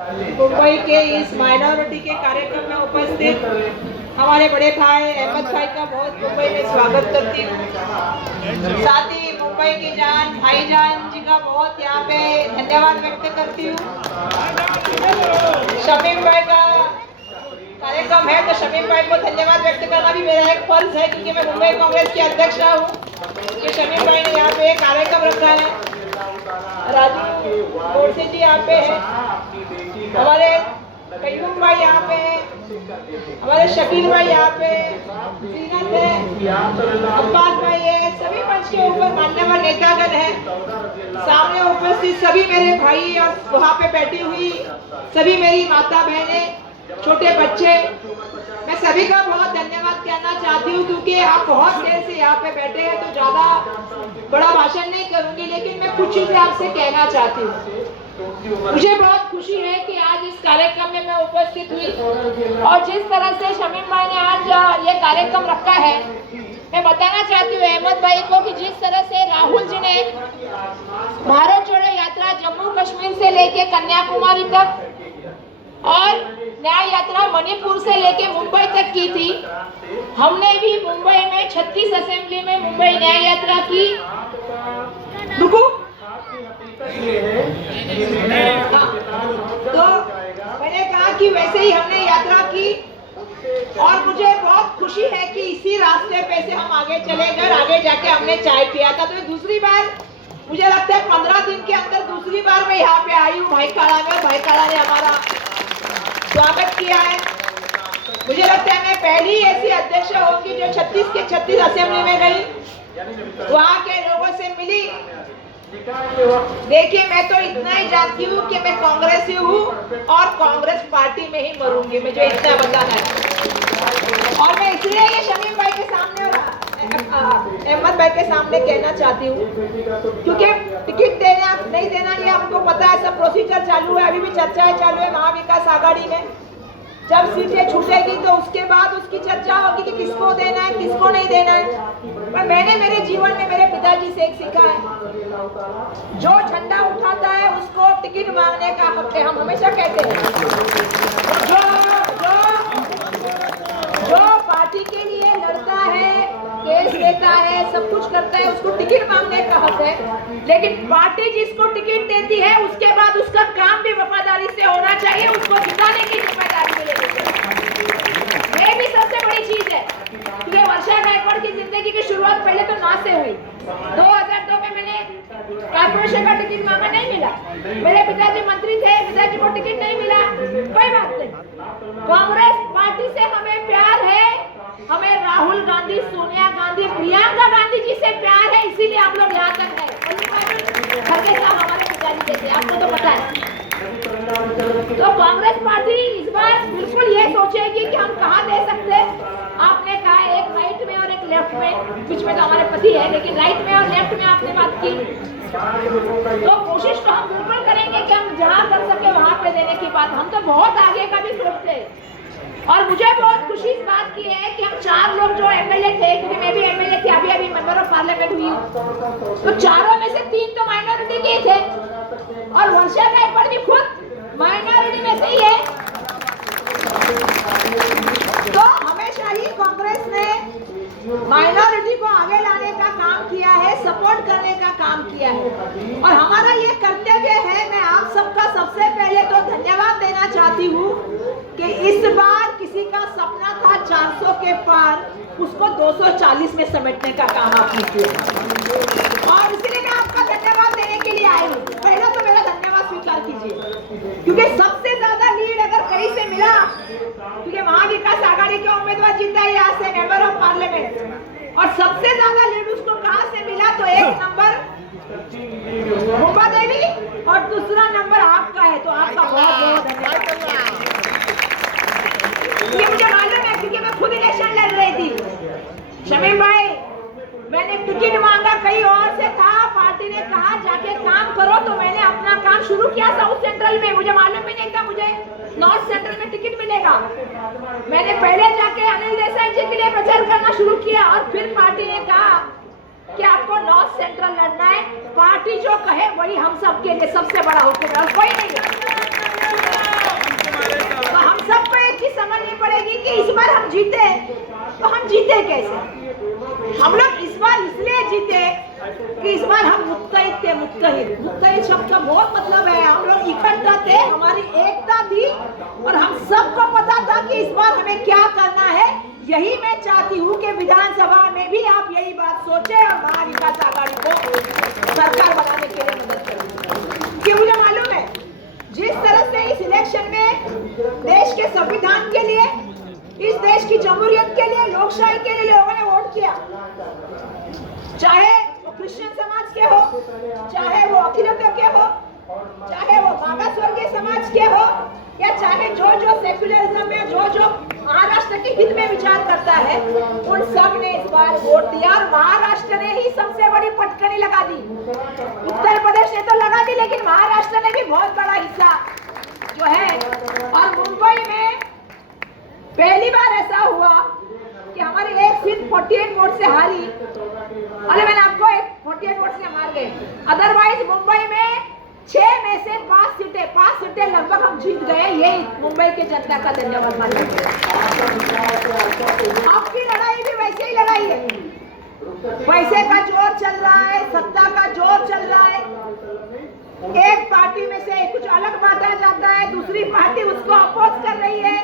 मुंबई के इस माइनॉरिटी के कार्यक्रम में उपस्थित हमारे बड़े भाई अहमद भाई का बहुत मुंबई में स्वागत करती हूँ। साथ ही मुंबई की जान भाईजान जी का बहुत यहाँ पे धन्यवाद व्यक्त करती हूँ। शमीम भाई का कार्यक्रम है तो शमीम भाई को धन्यवाद व्यक्त करना भी मेरा एक फर्ज है, क्योंकि मैं मुंबई कांग्रेस की अध्यक्ष हूँ। कि शमीम भाई ने यहाँ पे कार्यक्रम रखा है। राजू गोडसे जी यहाँ पे है, हमारे कयूम भाई यहाँ पे है, हमारे शकील भाई यहाँ पे, जीनत है, अब्बास भाई है, सभी मंच के ऊपर मान्यवर नेतागण है। सामने उपस्थित सभी मेरे भाई और वहाँ पे बैठी हुई सभी मेरी माता बहनें, छोटे बच्चे, मैं सभी का बहुत धन्यवाद कहना चाहती हूँ, क्योंकि आप बहुत देर से यहाँ पे बैठे हैं तो ज्यादा बड़ा भाषण नहीं करूंगी, लेकिन मैं खुशी से आपसे कहना चाहती हूँ। मुझे बहुत खुशी है कि आज इस कार्यक्रम में मैं उपस्थित हुई और जिस तरह से शमीम भाई ने आज ये कार्यक्रम रखा है, मैं बताना चाहती हूँ अहमद भाई को कि जिस तरह से राहुल जी ने भारत जोड़ो यात्रा जम्मू कश्मीर से लेके कन्याकुमारी तक और न्याय यात्रा मणिपुर से लेके मुंबई तक की थी, हमने भी मुंबई में 36 असेंबली में मुंबई न्याय यात्रा की। रुको तो मैंने कहा कि वैसे ही हमने यात्रा की और मुझे बहुत खुशी है कि इसी रास्ते पे से हम आगे चले गए। आगे जाके हमने चाय पिया था, तो दूसरी बार मुझे लगता है 15 दिन के अंदर दूसरी बार मैं यहाँ पे आई हूँ भाईकाड़ा में। भाईकाड़ा ने हमारा स्वागत किया है। मुझे लगता है मैं पहली ऐसी अध्यक्ष होंगी जो 36 के 36 असेंबली में गई, वहाँ के लोगों से मिली। देखिए, मैं तो इतना ही जानती हूँ कि मैं कांग्रेसी हूँ और कांग्रेस पार्टी में ही मरूंगी, मुझे इतना बताना है। और मैं इसलिए ये शमीम भाई के सामने और अहमद भाई के सामने कहना चाहती हूँ, क्योंकि टिकट देना नहीं देना ये हमको पता है, सब प्रोसीजर चालू है, अभी भी चर्चाएं चालू है महाविकास आघाड़ी में। जब सीटें छूटेगी तो उसके बाद उसकी चर्चा होगी कि किसको देना है किसको नहीं देना है। पर मैंने मेरे जीवन में मेरे पिताजी से एक सीखा है, जो झंडा उठाता है उसको टिकट मांगने का हक है। हम हमेशा कहते हैं जो पार्टी के लिए लड़ता है, केस देता है, सब कुछ करता है, उसको टिकट मांगने का हक है। लेकिन पार्टी जिसको टिकट देती है उसके बाद उसका काम भी वफादारी से होना चाहिए, उसको जिताने की जिम्मेदारी मिलेगी। ये भी सबसे बड़ी चीज है, क्योंकि वर्षा गायकवाड़ की जिंदगी की शुरुआत पहले तो ना से हुई। 2002 में मैंने कॉर्पोरेशन का टिकट मांगा, नहीं मिला। मेरे पिताजी मंत्री थे, पिताजी को टिकट नहीं मिला, कोई बात नहीं। कांग्रेस पार्टी से हमें प्यार है, हमें राहुल गांधी, सोनिया गांधी, प्रियंका गांधी जी से प्यार है, इसीलिए आप लोग यहाँ तक है। खड़गे साहब हमारे पिताजी थे, आपको तो पता है। तो कांग्रेस पार्टी इस बार बिल्कुल ये सोचेगी कि हम कहाँ दे सकते हैं। आपने कहा एक राइट में और एक लेफ्ट में, बीच में तो हमारे पति है, लेकिन राइट में और लेफ्ट में आपने बात की, तो कोशिश तो हम बिल्कुल करेंगे कि हम जहाँ कर सके वहाँ पे देने की बात। हम तो बहुत आगे का भी सोचते हैं और मुझे बहुत खुशी इस बात की है कि हम 4 लोग जो एमएलए थे, क्योंकि मैं भी एमएलए थी, अभी मेंबर ऑफ पार्लियामेंट हुई हूँ, तो चारों में से 3 तो माइनॉरिटी के थे और वर्षा गायकवाड़ भी खुद माइनॉरिटी में से ही है। तो हमेशा ही कांग्रेस ने माइनॉरिटी को आगे लाने का काम किया है, सपोर्ट करने का काम किया है और हमारा ये कर्तव्य है। मैं आप सबका सबसे पहले तो धन्यवाद देना चाहती हूँ कि इस बार किसी का सपना था 400 के पार, उसको 240 में समेटने का काम आपने किया और इसलिए मैं आपका धन्यवाद देने के लिए आई हूँ। पहला तो मेरा धन्यवाद स्वीकार कीजिए, क्योंकि सबसे ज्यादा लीड अगर कहीं से मिला, क्योंकि महाविकास आघाड़ी का उम्मीदवार जीता है यहाँ से मेंबर ऑफ पार्लियामेंट, और सबसे ज्यादा लीड उसको कहाँ से मिला, तो एक नंबर रूपा देवी और दूसरा नंबर आपका है। तो आपका बहुत बहुत धन्यवाद। ये मुझे मालूम है, क्योंकि मैं खुद इलेक्शन लड़ रही थी। शमीम भाई, मैंने टिकट मांगा कहीं और से था, पार्टी ने कहा जाके काम करो, तो मैंने अपना काम शुरू किया साउथ सेंट्रल में। मुझे मालूम भी नहीं था मुझे नॉर्थ सेंट्रल में टिकट मिलेगा। मैंने पहले जाके अनिल देसाई जी के लिए प्रचार करना शुरू किया और फिर पार्टी ने कहा कि आपको नॉर्थ सेंट्रल लड़ना है, पार्टी जो कहे वही हम सब के लिए सबसे बड़ा होकर, कोई नहीं है। जीते तो हम जीते कैसे? हम लोग इस बार इसलिए जीते कि इस बार हम मुत्तहिद थे। मुत्तहिद शब्द का बहुत मतलब है, हम लोग इकट्ठा थे, हमारी एकता थी और हम सबको पता था कि इस बार हमें क्या करना है। यही मैं चाहती हूँ कि विधानसभा में भी आप यही बात सोचें और महाविकास आघाड़ी को सरकार बनाने के लिए मदद करें। कि मुझे मालूम है जिस तरह से इस इलेक्शन में देश के संविधान के लिए, इस देश की जमहूरियत के लिए, लोकशाही के लिए लोगों ने वोट किया, चाहे वो क्रिश्चियन समाज के हो, चाहे वो अखिलत्व के हो, चाहे वो मागास वर्गीय समाज के हो, या चाहे जो सेक्युलरिज्म में जो महाराष्ट्र के हित में विचार करता है, उन सब ने इस बार वोट दिया और महाराष्ट्र ने ही सबसे बड़ी पटकनी लगा दी। उत्तर प्रदेश ने तो लगा दी, लेकिन महाराष्ट्र ने भी बहुत बड़ा हिस्सा जो है। और मुंबई में पहली बार ऐसा हुआ कि हमारी एक सीट 48 वोट से हारी। अरे मैंने आपको 48 वोट से हार गए, अदरवाइज मुंबई में 6 में से 5 सीटें लगभग हम जीत गए। ये मुंबई के जनता का धन्यवाद मानना चाहिए। आपकी लड़ाई भी वैसे ही लड़ाई है, पैसे का जोर चल रहा है, सत्ता का जोर चल रहा है। एक पार्टी में से कुछ अलग बांटा जाता है, दूसरी पार्टी उसको अपोज कर रही है,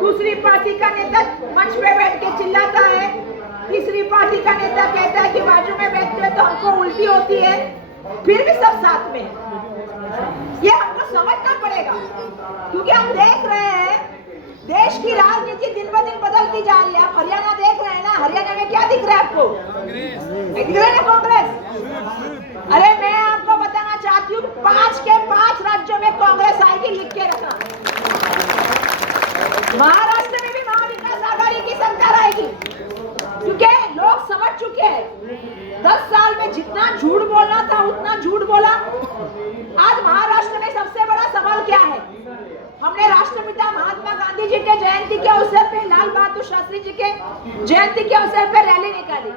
दूसरी पार्टी का नेता मंच पे बैठ के चिल्लाता है, तीसरी पार्टी का नेता कहता है कि बाजू में बैठते हैं तो हमको उल्टी होती है, फिर भी सब साथ में है। ये हमको समझना पड़ेगा, क्योंकि हम देख रहे हैं देश की राजनीति दिन ब दिन बदलती जा रही है। आप हरियाणा देख रहे हैं ना, हरियाणा में क्या दिख रहा है आपको? दिख रहा है कांग्रेस। अरे मैं आपको बताना चाहती हूँ 5 के 5 राज्यों में कांग्रेस आएगी, लिख के रखना। महाराष्ट्र में भी महाविकास आघाड़ी की सरकार आएगी, क्योंकि लोग समझ चुके हैं 10 साल में जितना झूठ बोलना था उतना झूठ बोला। आज महाराष्ट्र में सबसे बड़ा सवाल क्या है? हमने राष्ट्रपिता महात्मा गांधी जी के जयंती के अवसर पे, लाल बहादुर शास्त्री जी के जयंती के अवसर पे रैली निकाली।